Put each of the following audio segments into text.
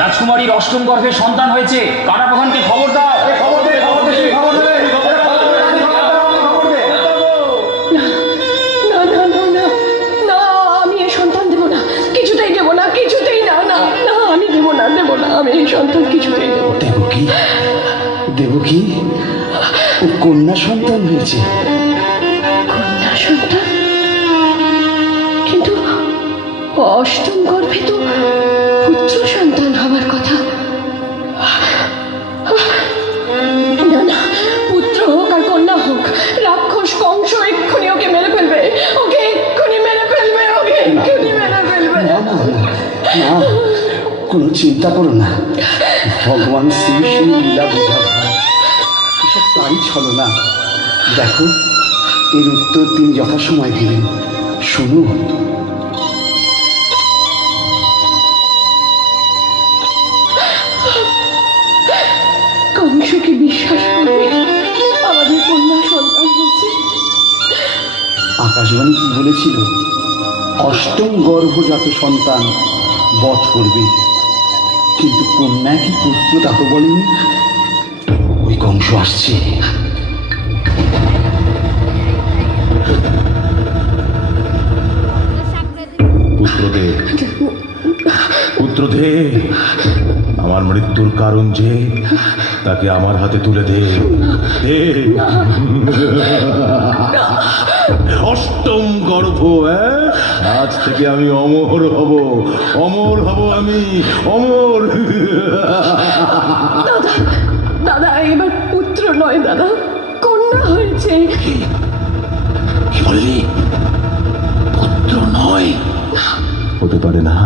রাজকুমারীর অষ্টম গর্ভে সন্তান হয়েছে। কারা প্রধানকে খবর দাও। আমি এই সন্তান দেব না, কিছুতেই দেব না, কিছুতেই না, না না আমি দেব না, আমি এই সন্তান কিছুতেই দেব না। দেবকী ও কন্যা সন্তান হয়েছে। কন্যা সন্তান? কিন্তু অষ্টম গর্ভে তো পুত্র সন্তান হবার কথা। না না, পুত্র হোক আর কন্যা হোক, রাক্ষস কংস এক্ষুনি ওকে মেরে ফেলবে, ওকে এক্ষুনি মেরে ফেলবে, ওকে এক্ষুনি মেরে ফেলবে। না কোনো চিন্তা করো না, ভগবান শ্রী শ্রী লীলা বুঝা এসব তারই ছলনা। দেখো, এর উত্তর তিনি যথাসময় দিলেন, শুনুন। কংসকে বিশ্বাস করবে আমাদের কন্যা সন্তান হয়েছে। আকাশবাণী কি বলেছিল? অষ্টম গর্ভজাত সন্তান বধ করবে, কিন্তু কন্যা কি পুত্র তা তো বলেনি। ওই কংস আসছে। পুত্রদেব, আমার মৃত্যুর কারণ যে, তাকে আমার হাতে তুলে দে। অষ্টম গর্ভ, আজ থেকে আমি অমর হব, আমি অমর। দাদা, এবার পুত্র নয় দাদা, কন্যা হয়েছে। কি বললি? পুত্র নয়? হতে পারে না,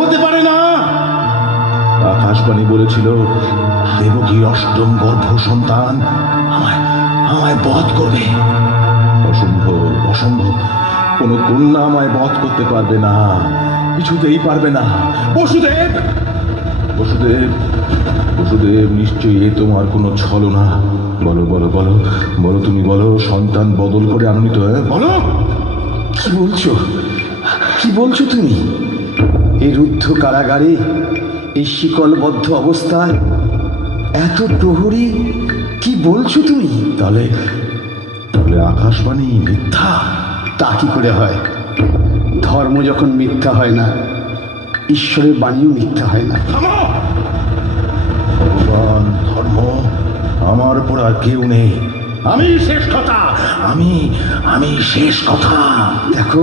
হতে পারে না। আকাশবাণী বলেছিল দেবকী অষ্টম গর্ভ সন্তান আমায় বধ করবে। অসম্ভব, কোনো কন্যা আমায় বধ করতে পারবে না, কিছুতেই পারবে না। বসুদেব, নিশ্চয়ই এ তোমার কোনো ছলনা। বলো তুমি বলো, সন্তান বদল করে আনন্দিত, বলো। কি বলছো তুমি? এই রুদ্ধ কারাগারে, এই শিকলবদ্ধ অবস্থায়, এত প্রহরী, কি বলছো তুমি? তাহলে আকাশবাণী মিথ্যা? তা কি করে হয়? ধর্ম যখন মিথ্যা হয় না, ঈশ্বরের বাণীও মিথ্যা হয় না। থামো! ভগবান, ধর্ম, আমার উপর আর কেউ নেই। আমি শেষ কথা, আমি শেষ কথা। দেখো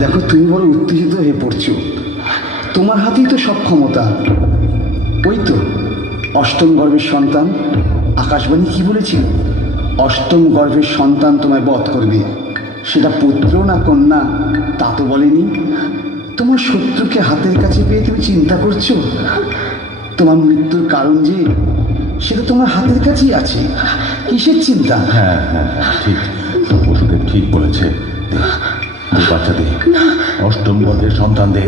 দেখো, তুমি বড় উত্তেজিত হয়ে পড়ছো। তোমার হাতেই তো সব ক্ষমতা। ওই তো অষ্টম গর্ভের সন্তান, আকাশবাণী কি বলেছিল? অষ্টম গর্ভের সন্তান তোমায় বধ করবে। সেটা পুত্র না কন্যা তা তো বলেনি। তোমার শত্রুকে হাতের কাছে পেয়ে তুমি চিন্তা করছো? তোমার মৃত্যুর কারণ যে সেটা তোমার হাতের কাছেই আছে। কিসের চিন্তা? হ্যাঁ হ্যাঁ হ্যাঁ, ঠিক, বসুদেব ঠিক বলেছে। দে, দে বাচ্চা দে, অষ্টম গর্ভের সন্তান দে।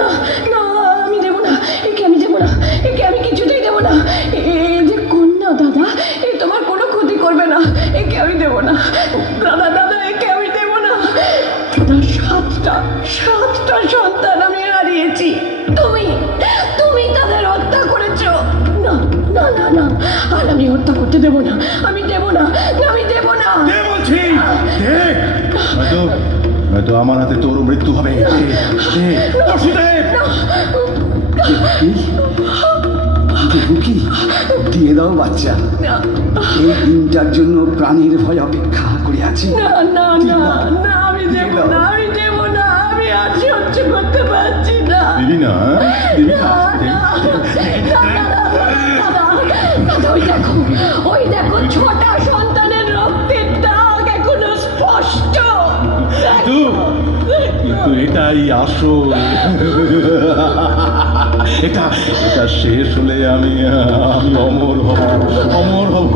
না না, আমি দেবো না, একে আমি দেবো না, একে আমি কিছুতেই দেবো না। এ যে কন্যা দাদা, এ তোমার কোনো ক্ষতি করবে না, একে আমি দেবো না। দাদা দাদা, একে আমি দেবো না। দাদা, সাতটা সন্তান আমি হারিয়েছি। তুমি তাদের হত্যা করেছো। না না না না, আর আমি হত্যা করতে দেবো না, আমি দেবো না, আমি দেবো না। দে বলছি, দে। নয়তো আমার হাতে তোর মৃত্যু হবে। দে, দে, বসুদেব। কি দিয়ে দাও বাচ্চা। এই দিনটার জন্য প্রাণীর ভয় অপেক্ষা করে আছে। না না না না, আমি দেবো না, আমি দেবো না, আমি আর সহ্য করতে পারছি না। দিবি না? দিবি না? ওই দেখো ছোটা সন্তানের রক্তের দাগ এখনো স্পষ্ট। কিন্তু এটাই আসল। এটা শেষ হলে আমি অমর হব, অমর হব।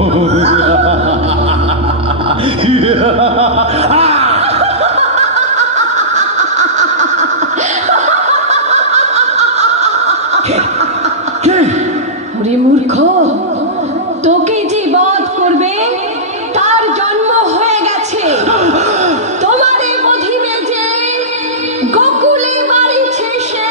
ওরে মূর্খ, তোকে যে বধ করবে তার জন্ম হয়ে গেছে। তোমার এই মধিবে যে গোকুলে বাড়িছে সে।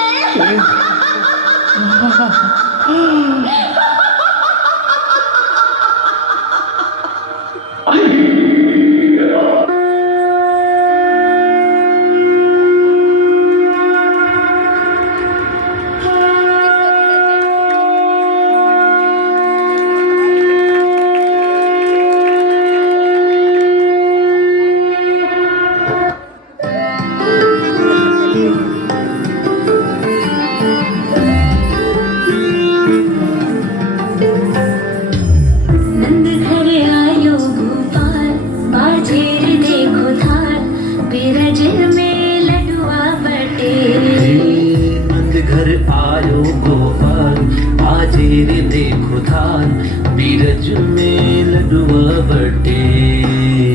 बीरज में लडुआ बटे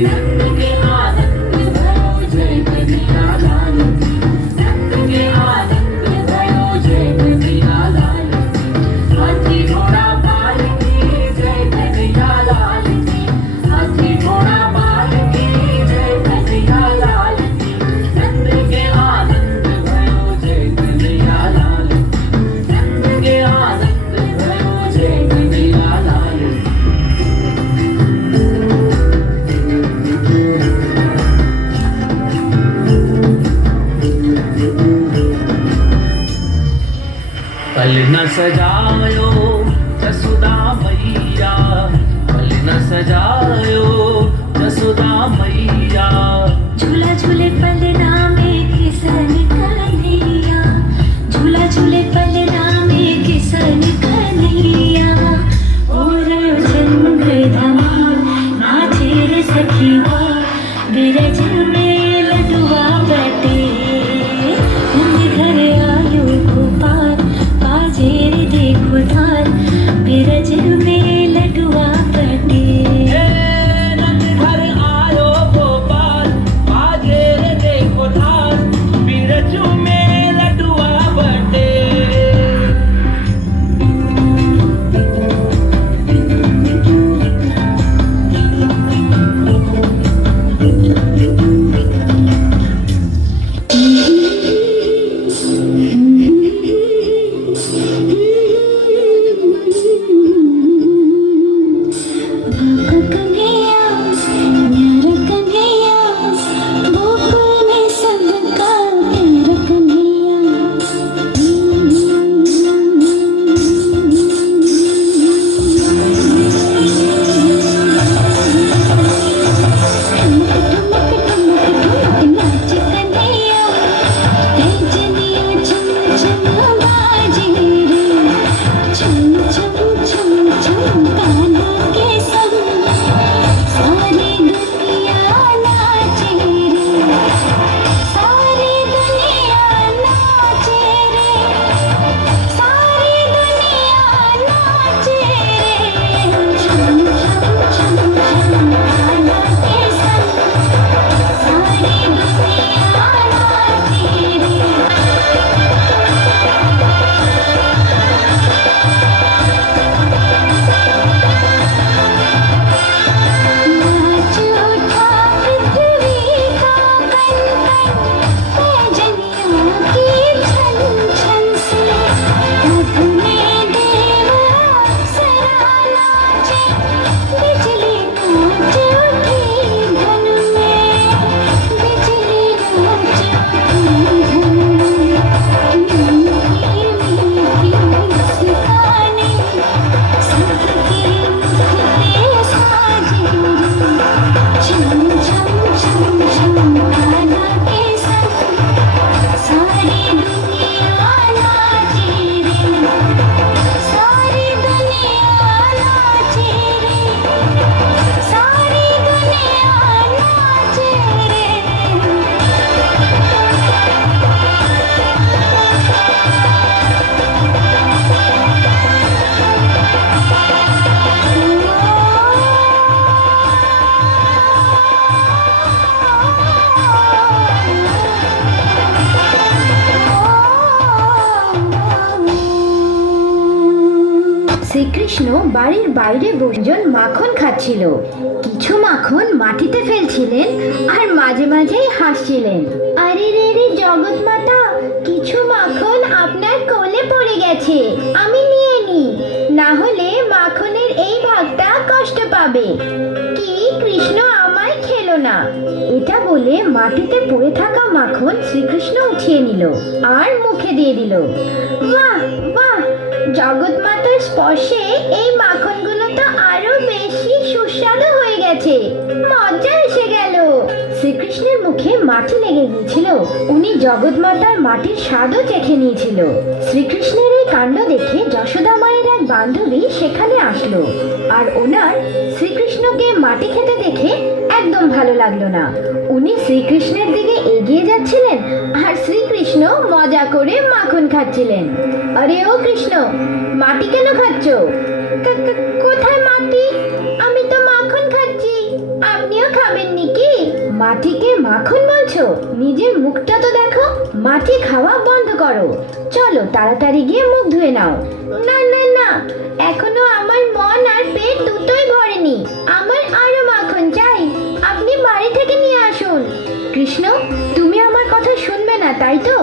नंद के आनंद भयो जय कन्हैया लाल, नंद के आनंद भयो जय कन्हैया लाल, हाथी घोड़ा बाल की जय कन्हैया लाल की, हाथी घोड़ा बाल की जय कन्हैया लाल की, नंद के आनंद भयो जय कन्हैया लाल, नंद के आनंद भयो जय कन्हैया लाल। पल न सजायो जसुदा मैया, पल न सजायो जसुदा मैया, झूला झूले पलना में किसन कन्हैया, झूला झूले पलना में किसन कन्हैया, और चंद्र धमाल नाचे रे सखिया, बिरज में लडुआ बटे, नंद घर आयो गोपाल, बाजे रे देखो ढाल, बिरज में लडुआ बटे। नंद घर आयो गोपाल, बाजे रे देखो ढाल, बिरजू শ্রীকৃষ্ণ বাড়ির বাইরে বসজন মাখন খাচ্ছিল। কিছু মাখন মাটিতে ফেলছিলেন আর মাঝে মাঝেই হাসছিলেন। আরে রে রে জগৎ মাতা, কিছু মাখন আপনার কোলে পড়ে গেছে, আমি নিয়ে নি, না হলে মাখনের এই ভাগটা কষ্ট পাবে। কি কৃষ্ণ আমায় খেলো না। এটা বলে মাটিতে পড়ে থাকা মাখন শ্রীকৃষ্ণ উঠিয়ে নিল আর মুখে দিয়ে দিল। বাহ বাহ, জগৎ মাতার স্পর্শে এই মাখনগুলো তো আরো বেশি সুস্বাদু হয়ে গেছে, মজা এসে গেল। শ্রীকৃষ্ণের মুখে মাটি লেগে গিয়েছিল, উনি জগৎ মাতার মাটির স্বাদও চেখে নিয়েছিল। শ্রীকৃষ্ণের এই কাণ্ড দেখে যশোদা মায়ের এক বান্ধবী সেখানে আসলো, আর ওনার শ্রীকৃষ্ণকে মাটি খেতে দেখে একদম ভালো লাগলো না। উনি শ্রীকৃষ্ণের দিকে এগিয়ে যাচ্ছিলেন আর শ্রীকৃষ্ণ মজা করে মাখন খাচ্ছিলেন। আরে ও কৃষ্ণ, মাটি কেন খাচ্ছ? কোথায় মাটি? আমি তো মাখন খাচ্ছি, আপনিও খাবেন নাকি? মাটিকে মাখন বলছো? নিজের মুখটা তো দেখো। মাটি খাওয়া বন্ধ করো, চলো তাড়াতাড়ি গিয়ে মুখ ধুয়ে নাও। না না না, এখনো আমার মন আর পেট দুটোই ভরেনি, আমার আরো মাখন চাই, আপনি বাড়ি থেকে নিয়ে আসুন। কৃষ্ণ, তুমি আমার কথা শুনবে না তাই তো?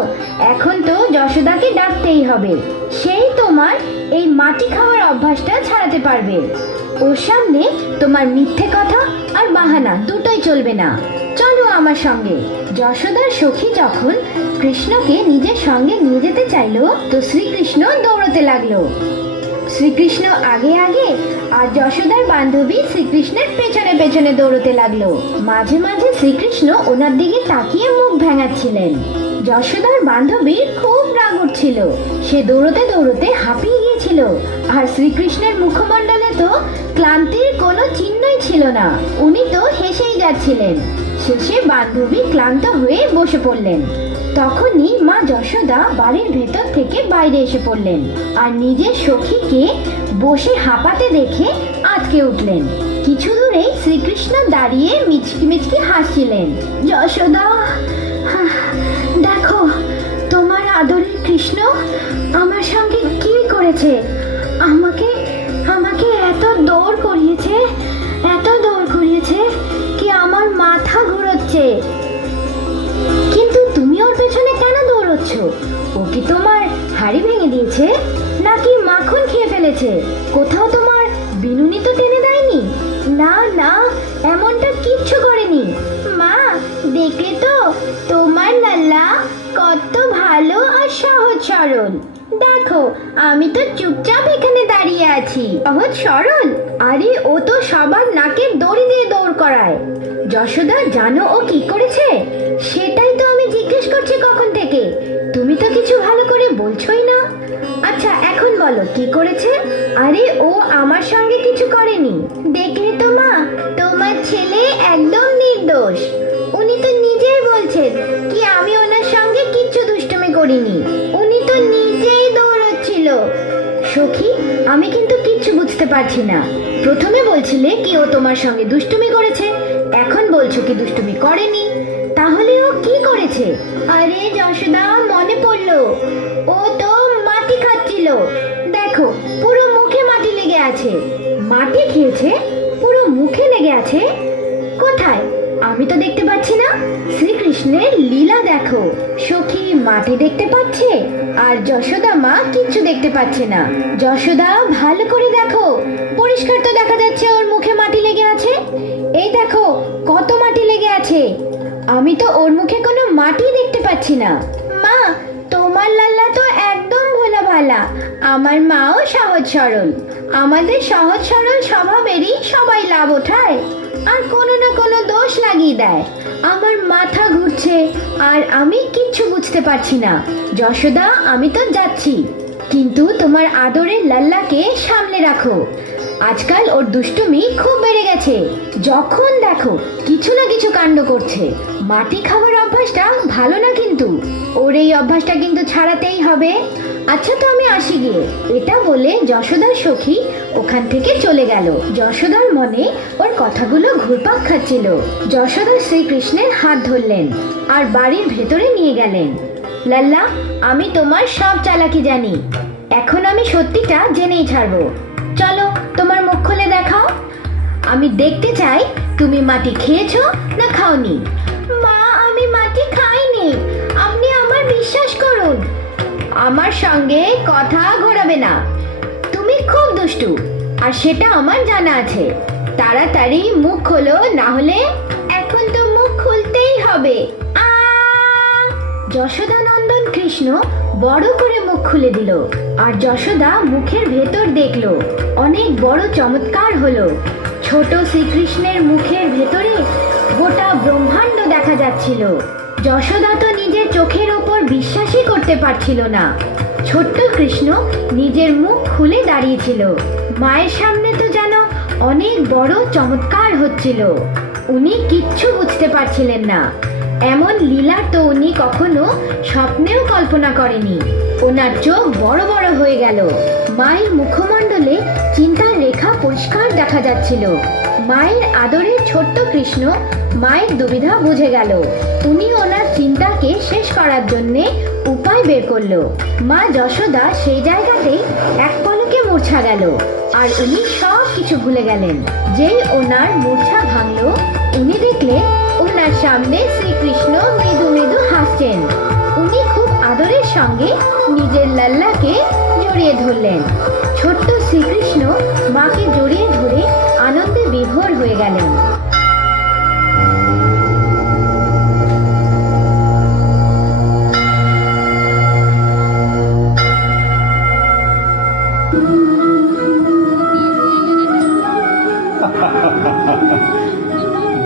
এখন তো যশোদাকে ডাকতেই হবে, সেই তোমার এই মাটি খাওয়ার অভ্যাসটা ছাড়াতে পারবে। ওর সামনে তোমার মিথ্যে কথা আর বাহানা দুটোই চলবে না, চলো আমার সঙ্গে। যশোদার সখী যখন কৃষ্ণকে নিজের সঙ্গে নিয়ে যেতে চাইলো তো শ্রীকৃষ্ণ দৌড়তে লাগলো। শ্রীকৃষ্ণ আগে আগে আর যশোদার বান্ধবী শ্রীকৃষ্ণের পেছনে পেছনে দৌড়তে লাগলো। মাঝে মাঝে শ্রীকৃষ্ণ ওনার দিকে তাকিয়ে মুখ ভেঙাচ্ছিলেন। যশোদার বান্ধবীর খুব রাগ উঠছিল, সে দৌড়তে দৌড়তে হাঁপিয়ে গিয়েছিল, আর শ্রীকৃষ্ণের মুখমণ্ডলে তো ক্লান্তির কোনো চিহ্নই ছিল না, উনি তো হেসেই যাচ্ছিলেন। শেষে বান্ধবী ক্লান্ত হয়ে বসে পড়লেন। তখনই মা যশোদা বাড়ির ভেতর থেকে বাইরে এসে পড়লেন আর নিজের সখীকে বসে হাঁপাতে দেখে আটকে উঠলেন। কিছু দূরেই শ্রীকৃষ্ণ দাঁড়িয়ে মিচকি মিচকি হাসছিলেন। যশোদা, দেখো তোমার আদরের কৃষ্ণ আমার সঙ্গে কি করেছে, আমাকে আমাকে এত দৌড় করিয়েছে, এত দৌড় করিয়েছে কি আমার মাথা ঘুরোচ্ছে। কিন্তু তুমি ওর পেছনে কেন দৌড়চ্ছ? ও কি তোমার হাড়ি ভেঙে দিয়েছে নাকি মাখন খেয়ে ফেলেছে? কোথাও তোমার বিনুনি তো টেনে দেয়নি? না না, এমনটা কিচ্ছু করেনি। মা, দেখলে তো তোমার লাল্লা কত ভালো আর সহজ সরল। দেখো আমি তো চুপচাপ এখানে দাঁড়িয়ে আছি। সহজ সরল? আরে ও তো সবার নাকের দড়ি দিয়ে দৌড় করায়। যশোদা, জানো ও কি করেছে? সেটাই তো আমি জিজ্ঞেস করছি কখন থেকে, তুমি তো কিছু ভালো করে বলছোই না। আচ্ছা এখন বলো কি করেছে? আরে ও আমার সঙ্গে কিছু করেনি। দেখলে তো মা, তোমার ছেলে একদম নির্দোষ। উনি তো নিজেই বলছেন কি আমি ওনার সঙ্গে কিচ্ছু দুষ্টুমি করিনি, উনি তো নিজেই দৌড়চ্ছিল। সখী, আমি কিন্তু কিচ্ছু বুঝতে পারছি না। প্রথমে বলছিলে কি ও তোমার সঙ্গে দুষ্টুমি করেছে, এখন বলছো কি দুষ্টুমি করেনি, তাহলে ও কি করেছে? আরে যশোদা, মনে পড়লো, ও তো মাটি খাচ্ছিল। দেখো পুরো মুখে মাটি লেগে আছে। মাটি খেয়েছে? পুরো মুখে লেগে আছে? কোথায়? আমি তো দেখতে পাচ্ছি না। শ্রীকৃষ্ণের লীলা দেখো, সখী মাটি দেখতে পাচ্ছে আর যশোদা মা কিচ্ছু দেখতে পাচ্ছে না। যশোদা, ভালো করে দেখো, পরিষ্কার তো দেখা যাচ্ছে ওর মুখে মাটি লেগে আছে। এই দেখো কত মাটি লেগে আছে, আমি তো ওর মুখে কোনো মাটি দেখতে পাচ্ছি না। মা, তোমার লাল্লা তো একদম ভোলা ভালা, আমার মাও সহজ সরল। আমাদের সহজ সরল স্বভাবেরই সবাই লাভ ওঠায় আর কোনো না কোনো দোষ লাগিয়ে দেয়। আমার মাথা ঘুরছে আর আমি কিচ্ছু বুঝতে পারছি না। যশোদা, আমি তো যাচ্ছি, কিন্তু তোমার আদরের লাল্লাকে সামলে রাখো। আজকাল ওর দুষ্টুমি খুব বেড়ে গেছে, যখন দেখো কিছু না কিছু কাণ্ড করছে। মাটি খাওয়ার অভ্যাসটা ভালো না, কিন্তু ওর এই অভ্যাসটা কিন্তু ছাড়াতেই হবে। আচ্ছা তো আমি আসি গিয়ে। এটা বলে যশোদার সখী ওখান থেকে চলে গেল। যশোদার মনে ওর কথাগুলো ঘুরপাক খাচ্ছিল। যশোদা শ্রীকৃষ্ণের হাত ধরলেন আর বাড়ির ভেতরে নিয়ে গেলেন। লাল্লা, আমি তোমার সব চালাকি জানি, এখন আমি সত্যিটা জেনেই ছাড়বো। চলো তোমার মুখ খুলে দেখাও, আমি দেখতে চাই তুমি মাটি খেয়েছো না খাওনি। মা আমি মাটি খাইনি, আপনি আমার বিশ্বাস করুন। আমার সঙ্গে কথা ঘোরাবে না, তুমি খুব দুষ্টু আর সেটা আমার জানা আছে। তাড়াতাড়ি মুখ খোলো, না হলে এখন তো মুখ খুলতেই হবে। যশোদানন্দন কৃষ্ণ বড় করে মুখ খুলে দিল আর যশোদা মুখের ভেতর দেখলো অনেক বড় চমৎকার হলো। ছোট শ্রীকৃষ্ণের মুখের ভেতরে গোটা ব্রহ্মাণ্ড দেখা যাচ্ছিল। যশোদা তো নিজের চোখের ওপর বিশ্বাসই করতে পারছিল না। ছোট্ট কৃষ্ণ নিজের মুখ খুলে দাঁড়িয়েছিল। মায়ের সামনে তো যেন অনেক বড় চমৎকার হচ্ছিল। উনি কিচ্ছু বুঝতে পারছিলেন না। এমন লীলা তো উনি কখনো স্বপ্নেও কল্পনা করেনি। ওনার চোখ বড় বড় হয়ে গেল। মায়ের মুখমণ্ডলে চিন্তার রেখা পরিষ্কার দেখা যাচ্ছিল। মায়ের আদরের ছোট্ট কৃষ্ণ মায়ের দুবিধা বুঝে গেল। উনি ওনার চিন্তাকে শেষ করার জন্যে উপায় বের করলো। মা যশোদা সেই জায়গাতেই এক পলকে মূর্ছা গেল আর উনি সব কিছু ভুলে গেলেন। যেই ওনার মূর্ছা ভাঙলো, উনি দেখলেন ওনার সামনে শ্রীকৃষ্ণ মৃদু মৃদু হাসছেন। উনি খুব আদরের সঙ্গে নিজের লাল্লাকে জড়িয়ে ধরলেন। ছোট্ট শ্রীকৃষ্ণ মাকে জড়িয়ে ধরে আনন্দে বিভোর হয়ে গেলেন।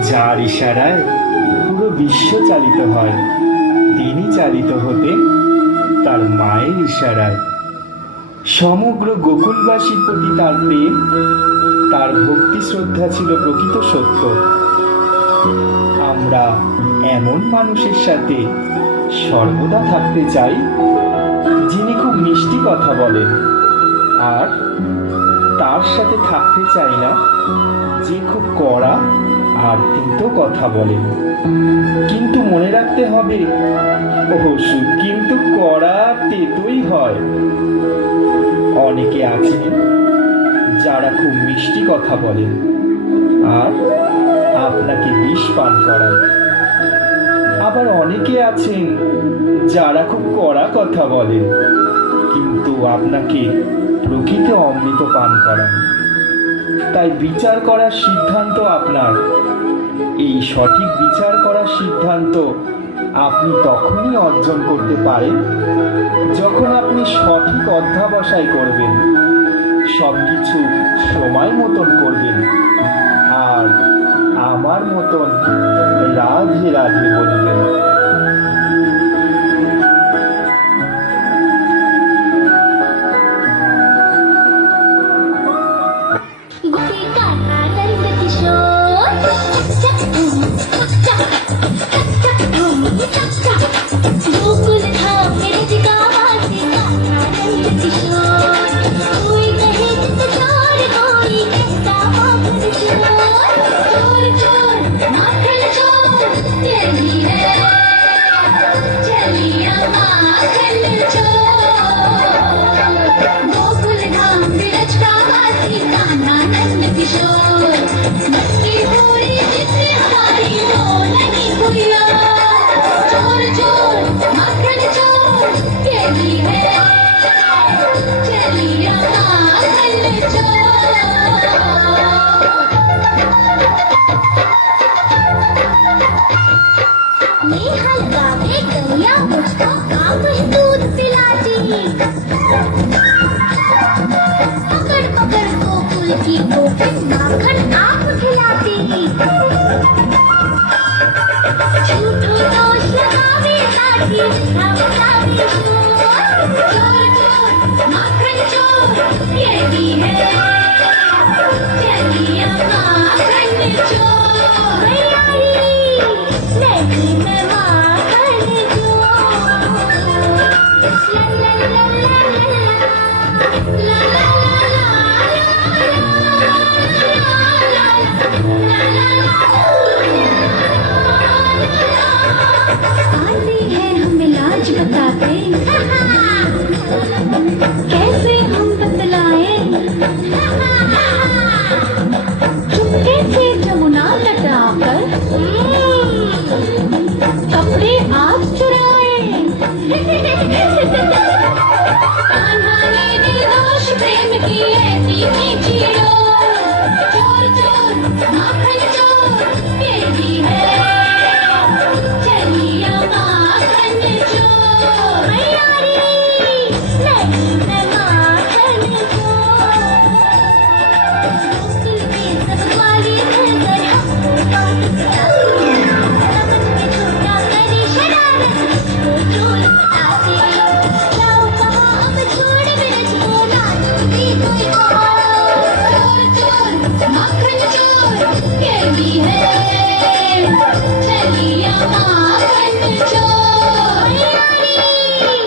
যার ইশারায় পুরো বিশ্ব চালিত হয়, তিনি চালিত হতেন তার মায়ের ইশারায়। সমগ্র গোকুলবাসীর প্রতি তার প্রেম, তার ভক্তি শ্রদ্ধা ছিল প্রকৃত সত্য। আমরা এমন মানুষের সাথে সর্বদা থাকতে চাই যিনি খুব মিষ্টি কথা বলেন, আর তার সাথে থাকতে চাই না যে খুব কড়া আর তিতো কথা বলেন। কিন্তু মনে রাখতে হবে, ওষুধ কিন্তু কড়া তেতোই হয়। অনেকে আছেন যারা খুব মিষ্টি কথা বলেন আর আপনাকে বিষ পান করান। আবার অনেকে আছেন যারা খুব কড়া কথা বলেন কিন্তু আপনাকে প্রকৃত অমৃত পান করান। তাই বিচার করার সিদ্ধান্ত আপনার। এই সঠিক বিচার করার সিদ্ধান্ত আপনি তখনই অর্জন করতে পারেন যখন আপনি সঠিক অধ্যাবসায় করবেন, সবকিছু সময় মতন করবেন, আর আমার মতন রাধে রাধে বলবেন। गोपी कान्हा नंद किशोर चक चक धूम चक चक गोकुल धाम में रजिका वासी कान्हा नंद किशोर। कोई कहे जित चोर, कोई कहता माखन चोर। चोर चोर माखन चोर चली है, चलिया माखन चोर। गोकुल धाम में रजिका वासी कान्हा नंद किशोर। मस्ती पूरी जितनी हमारी हो नहीं कोई और। चोर चोर माखन चोर चली है, चलिया माखन चोर। नेहा लगा के गैया मुझको काम है दूध पिलाती। पकड़ पकड़ गोकुल की गोपी माखन आप खिलाती। झूठो दोष लगावे लाठी, लगावे चोर। चोर चोर माखन चोर ये भी है, चलिया माखन चोर। नहीं मैं माखन चोर। ला ला ला ला ला ला आते हैं हम इलाज बताते, कैसे हम बतलाएं। की ऐसी मीठी डोर चोर चोर माखन चोर ये भी है चलिया माखन चोर यारी नहीं मैं माखन चोर मुश्किल में सब वाली नजर हमको समझ के छोटा करी शरारत को चोर आते जाओ कहाँ अब छोड़ बिरज को ना भी कोई और चोर चोर माखन चोर ये भी है चलिया माखन चोर यारी नहीं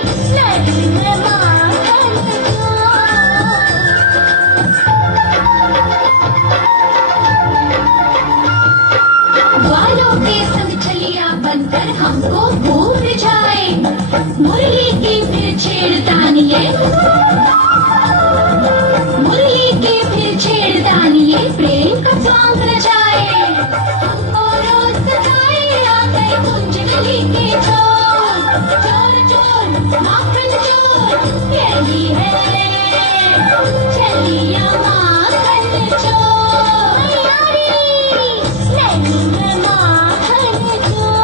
मैं माखन चोर वालों के संग चलिया बनकर हमको भूल जाए मुरली की फिर छेड़तानिए मुरली की फिर छेड़तानिए प्रेम का सॉन्ग रचाए हमको रोज सताए आ गए कुंज गली के चोर चोर चोर माखन चोर यही है चलिया माखन चोर यारी नहीं मैं माखन चोर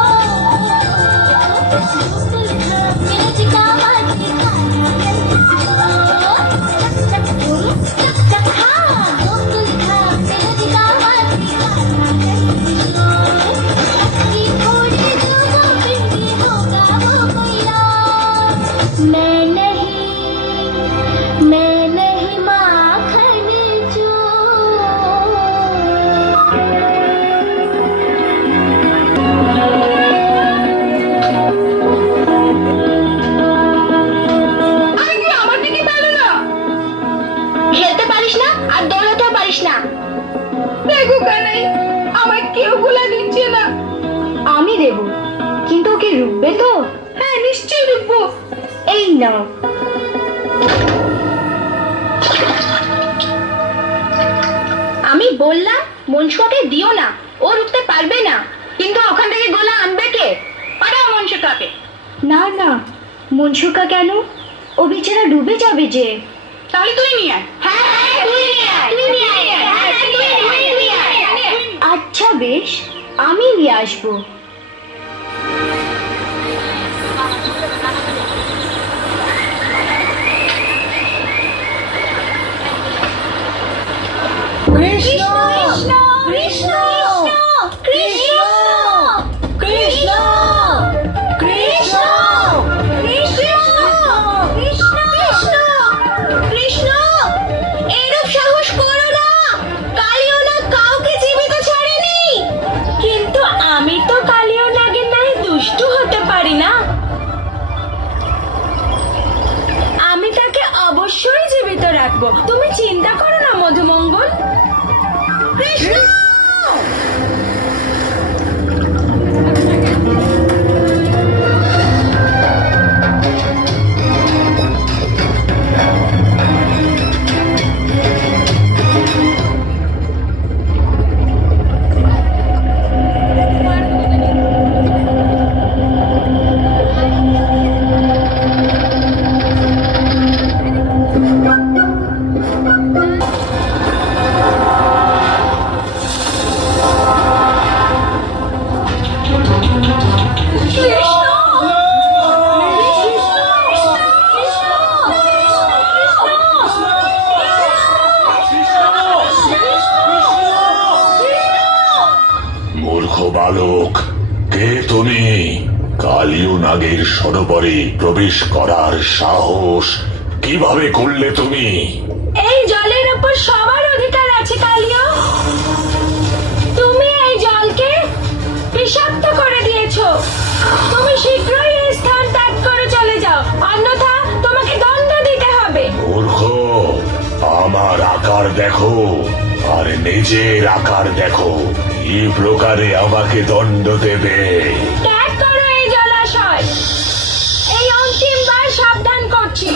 मिर्च का मत खाना हाँ गोकुल खा मिर्च का मत खाना थोड़ी जो वो पिंडी होगा वो कोई और मैं नहीं माखन আরে তুই আমার দিকে পেলো না খেলতে পারিস না আর দৌড়াতেও পারিস না। দেখো কানাই আমার কেউ গোলা দিচ্ছে না আমি দেব, কিন্তু ওকে রুখবে তো? হ্যাঁ নিশ্চয়ই রুখবো এই নাও। আমি বললাম মনসুয়াকে দিও না, ও রুখতে পারবে না। কিন্তু ওখান থেকে গোলা আনবে কে? পাঠাও মনসুকাকে। না না, মনসুকা কেন? ও বেচারা ডুবে যাবে যে। তাহলে তুই নিয়ে আয় হ্যাঁ তুই নিয়ে আয়, তুই নিয়ে আয়, হ্যাঁ তুই নিয়ে আয়। আচ্ছা বেশ, আমি নিয়ে আসবো। কৃষ্ণ কৃষ্ণ কৃষ্ণ কৃষ্ণ কৃষ্ণ কৃষ্ণ কৃষ্ণ কৃষ্ণ এরূপ সাহস করো না, কালিও না কাউকে জীবিত ছাড়েনি। কিন্তু আমি তো কালিও নাগের ন্যায় দুষ্টু হতে পারি না। আমি তাকে অবশ্যই জীবিত রাখবো, তুমি চিন্তা করো না মধুমঙ্গল। কৃষ্ণ মূর্খ বালক, কে তুমি? কালিও নাগের সরোবরে প্রবেশ করার সাহস কিভাবে করলে তুমি? এই জলের উপর সবার অধিকার আছে কালিও। তুমি এই জলকে বিষাক্ত করে দিয়েছো। তুমি শীঘ্রই এই স্থান ত্যাগ করে চলে যাও, অন্যথা তোমাকে দণ্ড দিতে হবে। মূর্খ, আমার আকার দেখো আর নিজের আকার দেখো, কি প্রকারে আমাকে দণ্ড দেবে? ত্যাগ করো এই জলাশয়। এই অন্তিমবার সাবধান করছি।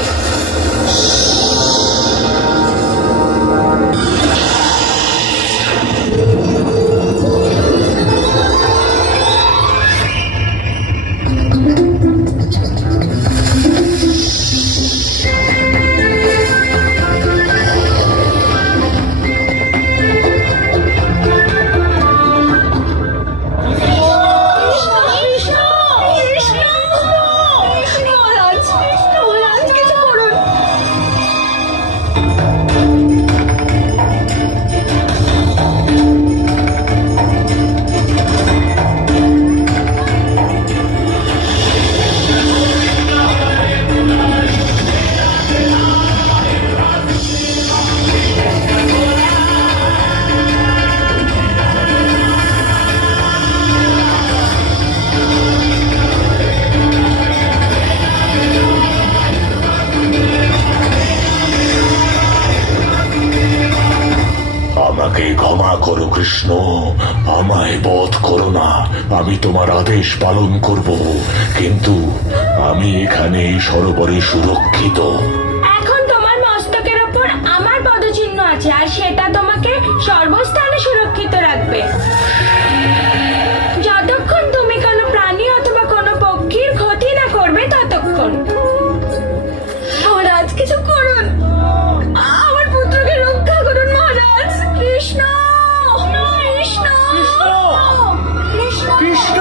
আমাকে ক্ষমা করো কৃষ্ণ, আমায় বধ করো না। আমি তোমার আদেশ পালন করব, কিন্তু আমি এখানে এই সরোবরে সুরক্ষিত। এখন তোমার মস্তকের ওপর আমার পদচিহ্ন আছে, আর সেটা তোমাকে সর্বস্থানে সুরক্ষিত রাখবে। যতক্ষণ তুমি কোনো প্রাণী অথবা কোনো পক্ষীর ক্ষতি না করবে ততক্ষণ। মহারাজ, কিছু করুন, আমার পুত্রকে রক্ষা করুন মহারাজ। কৃষ্ণ, কৃষ্ণ, কৃষ্ণ, কৃষ্ণ।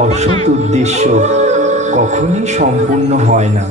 অসৎ উদ্দেশ্য কখনই সম্পূর্ণ হয় না।